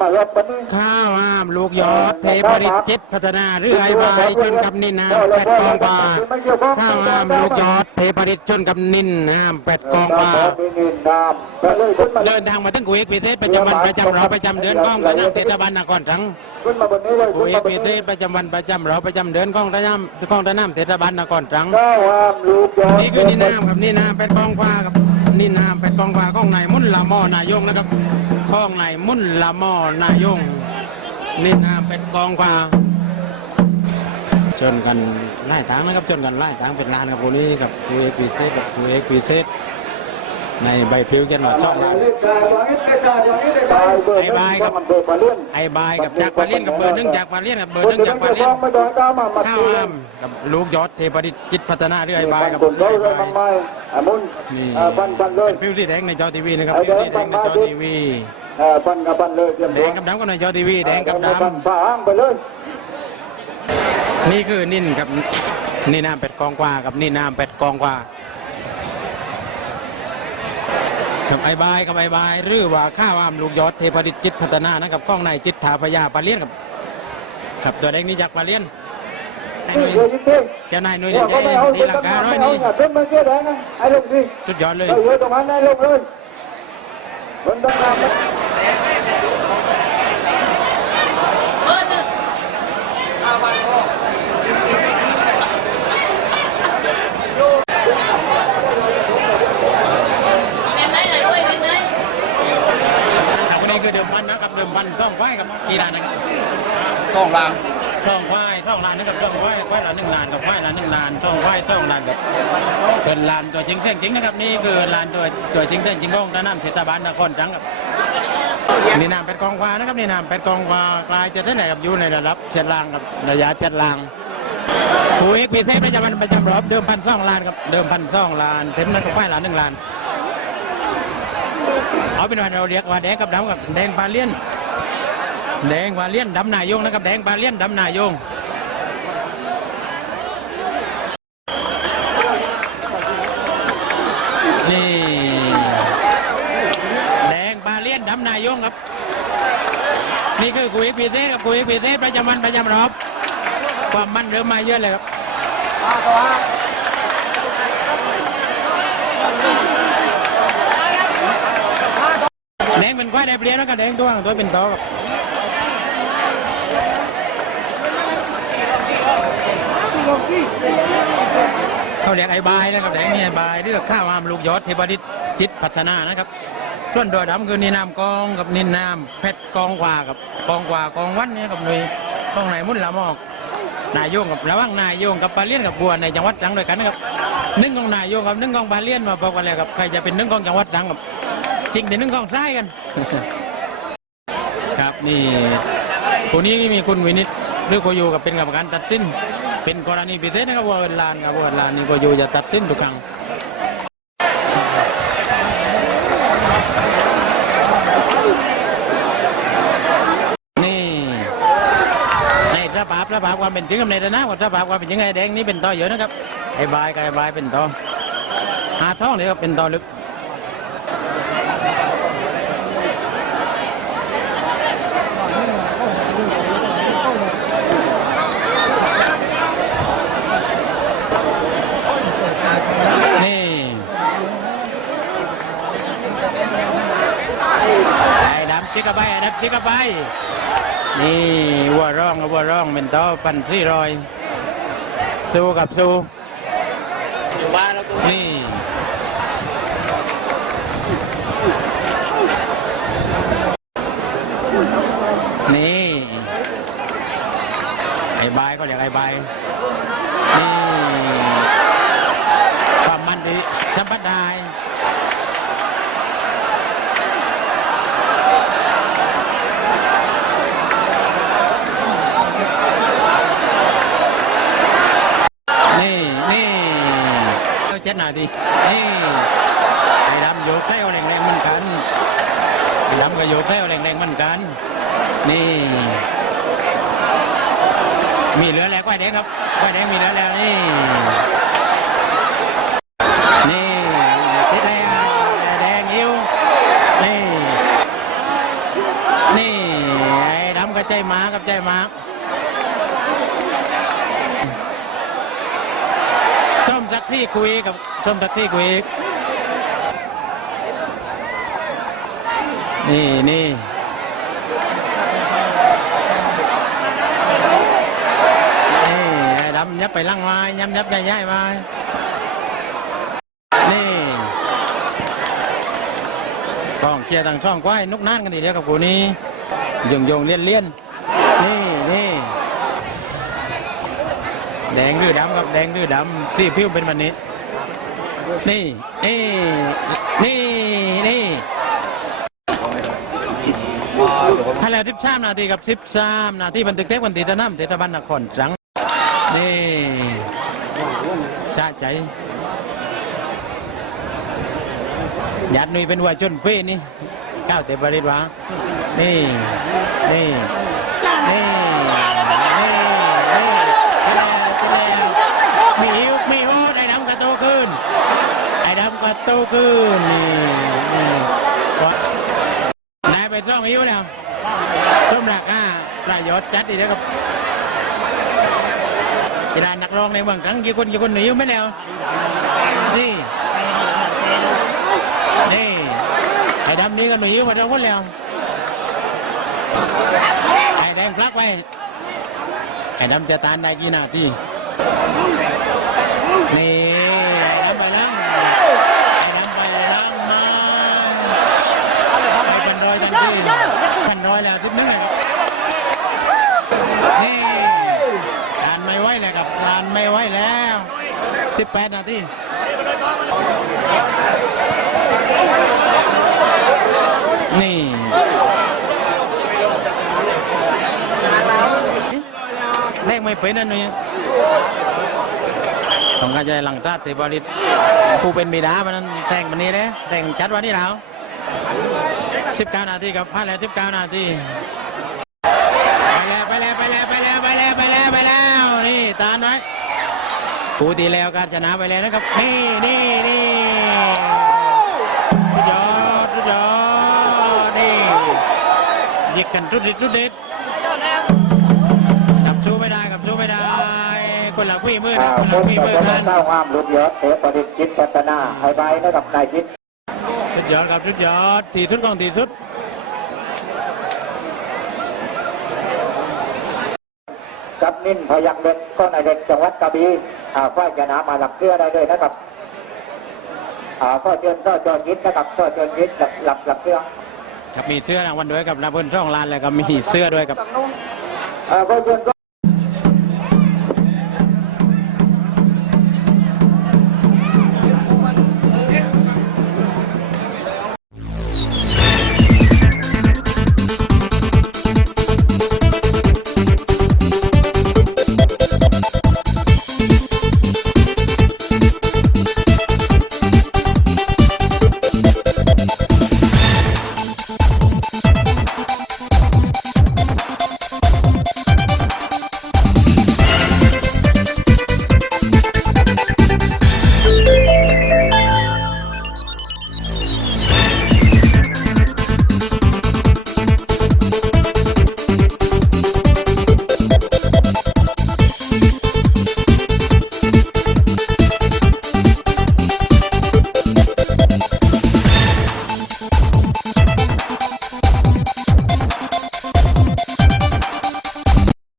มารบวันนี้ข้าวห้ามลูกยอดเทพริตจิตพัฒนาหรือไอ้บายชนกับนินห้ามแปดกองกว่าข้าวห้ามลูกยอดเทพริตชนกับนินห้ามแปดกองกว่ามีนินนามก็เลยขึ้นมาเดินทางมาถึงกุยเอกพิเศษประจำวันประจำเราประจำเดือนก้องระนำเทศบาลนครตรังขึ้นมาบนนี้เลยกุขึ้นยเอมากบนพิเศนี้ษประจำวันประจำเราประจำเดือนก้องระนำก้องระนำเทศบาลนครตรังข้าวหามลูกยอดนี่คือนินห้ามครับนินห้ามแปดกองกว่าครับนินห้ามแปดกองกว่าก้องนายมุ่นละมอนายงนะครับ ก้องในมุ่นละมอนายงนินห้ามแปดกองกว่าชนกันไล่ทางนะครับชนกันไล่ทางเป็นลานกับพวกนี้กับคุยปีเซตกับคุยปีเซตในใบพิ้วกันหน่อยช่องลาไอ้บายครับมันเปิดมาเล่นไอ้บายกับจากปาเลียนกับเบอร์หนึ่งจากปาเลียนกับเบอร์หนึ่งจากปาเลียนไม่ต้องก้าวมามาข้าวอ้ามกับลูกยอดเทพดิจิตพัฒนาเรื่อยบายกับเรื่อยบายนไม่อะมุนนี่อ่าปันปันเป็นพลิ้วที่แดงในจอทีวีนะครับพลิ้วที่แดงในจอทีวี อ่าปันกับปันเลยเตรียมแดงกับดำก็ในจอทีวีแดงกับดปันฝ่าห้างไปเลยำนี่คือนิ่นกับนี่น้ำเป็ดกองกว่ากับนี่น้ำเป็ดกองกว่ากับไอ้บายกับไอ้บายหรือว่าข้าวอ้ามลูกยอดเทพดิษฐ์จิตพัฒนานะครับกล้องในจิตถาพยาปลาเลี้ยนกับครับตัวแดงนี่จากปลาเลี้ยนไอ้หนี่นุ่ยเดี๋ยวยิงดิแกนายหนุ่ยหัเนี่วยเขาไม่เอาตีลังการ้อยนี่อย่าเพิ่มมาเชื่อแดงนะไอ้ลงสิสุดยอดเลยเราอยู่ตรงนั้นไอ้ลงเลยคนต้องนำ นะครับวันนี้คือเดิมพันนะครับเดิมพันซ่องควายกับกี่ลานนะครับต้องลางซ่องควายซ่องลานนะครับซ่องควายควายละหนึ่งลานกับควายละหนึ่งลานซ่องควายซ่องลานกับเป็นลานตัวจริงเส้นจริงนะครับนี่คือลานตัวตัวจริงเส้นจริงของด้านน้ำเทศบาลนครตรังครับนี่น้ำเป็ดกองควานะครับนี่น้ำเป็ดกองควากลายจะเท่าไหร่ครับอยู่ในระดับเช็ดลางครับระยะเช็ดลางคูเอกปีเซประจำวันประจำรอบเดิมพันซ่องลานครับเดิมพันซ่องลานเต็มนั้นกับควายละหนึ่งลาน เอาเป็นว่าเราเรียกว่าแดงกับดำกับแดงปลาเลี้ยน แดงปลาเลี้ยนดำนายงนะครับแดงปลาเลี้ยนดำนายงนี่แดงปลาเลี้ยนดำนายงครับ นี่คือกุยพีเซสกับกุยพีเซสประจำวันประจำรอบความมันเริ่มมาเยอะเลยครับ แดงเป็นควายได้เปลี่ยนแล้วก็แดงตัวตัวเป็นโตครับเขาเรียกไอ้บายนะครับแดงเนี่ไอ้บายเรื่องข้าวอามลูกยอดเทพดิษจิตพัฒนานะครับส่วนตัวดำคือนินน้ำกองกับนินน้ำเพชรกองกว่ากับกองกว่ากองวันนี่กับหน่วยกองไหนมุ่นละมอกนายโยงกับระว่างนายโยงกับปลาเลียนกับบัวในจังหวัดตรังด้วยกันนะครับหนึ่งของนายโยงกับหนึ่งของปลาเลียนมาบกกันเลยครับใครจะเป็นหนึ่งของจังหวัดตรังกับ จริงเดี๋ยวหนึ่งของซ้ายกัน ครับนี่คนนี้มีคุณวินิตหรือโกยูกับเป็นกรรมการตัดสิน เป็นกรณีพิเศษนะครับว่าเอินลานครับว่าเอินลานนี่โกยูจะตัดสินทุกครั้งนี่ในสภาพสภาพความเป็นจริงกับในฐานะว่าสภาพความเป็นจริงไอ้แดงนี่เป็นต่อเยอะนะครับไอ้บายกับไอ้บายเป็นต่อหาท้องเลยครับเป็นต่อลึก นี่ ไอ้ดำจิกระไปไอ้ดำจิกกระไป นี่วัวร่องกับวัวร่องเป็นต่อพันสี่รอยสู้กับสู้อยู่บ้านแล้วตัวนี่นี่ไอ้บายก็เรียกไอ้บายนี่ความมันดีสัมผัสได้นี่นี่เอาเจ็ดหน่อยดินี่ไอ้ดำโยกแล้วแรงๆมือนกันไอ้ดำก็โยกแล้วแรงๆมือนกัน นี่ มีเหลือแล้วก้อยแดงครับก้อยแดงมีเหลือแล้วนี่นี่ติดแล้วแดงยิ้วนี่นี่ก็ใจหมากับใจหมาส้มแท็กซี่คุยกับส้มแท็กซี่คุยนี่นี่นี่ไอ้ดำยับไปลังม้ยับยับย้ายย้ายมานี่ช่องเคลียร์ทางช่องควายนุกน่านกันทีเดียวกับกูนี้ยงยงเลียนเลียนนี่นี่ แดงดื้อดำครับแดงดื้อดำสี่ผิวเป็นวันนี้ นี่นี่นี่นี่ถ้าแล้วสิบสามนาทีกับสิบสามนาทีบันทึกเทปวันที่จะนำเทศบาลนครตรังนี่สะใจญาตินุยเป็นวัวชนเป้นี่ก้าวแต่บริวานี่นี่นี่ ไอ้ดำกระตขึ้นนี่นี่นายไปซ่องหิวแล้วส้มหลักอะประโยชน์จัดดีแล้วกับกีฬานักร้องในเมืองครั้งกี่คนกี่คนหนีอยู่ไหมแล้วนี่นี่ไอ้ดำนี้ก็หนีมาทั้งหมดแล้วไอ้แดงพลักไว้ไอ้ดำจะตานได้กี่นาทีนี่ พันร้อยทันทีพันร้อยแล้วทิพนึงเลยครับนี่ทานไม่ไหวเลยครับทานไม่ไหวแล้ว 18 นาทีนี่ เลขไม่เป็นนั่นนี่ต้องการจะหลังตาเตบริษผู้เป็นบิดามันนั้นแต่งมันนี้เลยแต่งจัดวันนี้แล้ว สิบเก้านาทีกับพลาดแล้วสิบเก้านาทีไปแล้วไปแล้วไปแล้วไปแล้วไปแล้วไปแล้วไปแล้วนี่ตาหน่อยผู้ที่แล้วการชนะไปแล้วนะครับนี่นี่นี่สุดยอดสุดยอดนี่ยิกกันทุดดิดทุดดิดกับชูไม่ได้กับชูไม่ได้คนหลักพี่มือคนหลักนพี่มืออกันเต้าห้ามลุดยศเตะประดิจิตพัฒนาไฮใบนะครับนายจิต ดยอดครับสุดยอดที่สุดของที่สุดกับนิ่นพยักเด็กก็นายเด็กจังหวัดกระบี่อ่าฝ่ายชนะมาหลักเรือได้เลยนะครับอ่าก็เชิญก็จอจิตนะครับก็เชิญจิตหลักหลักหลักเรือครับมีเสื้อรางวัลด้วยกับนาเพิ่นช่องลานแล้วก็มีเสื้อด้วยกับอ่าก็เชิญ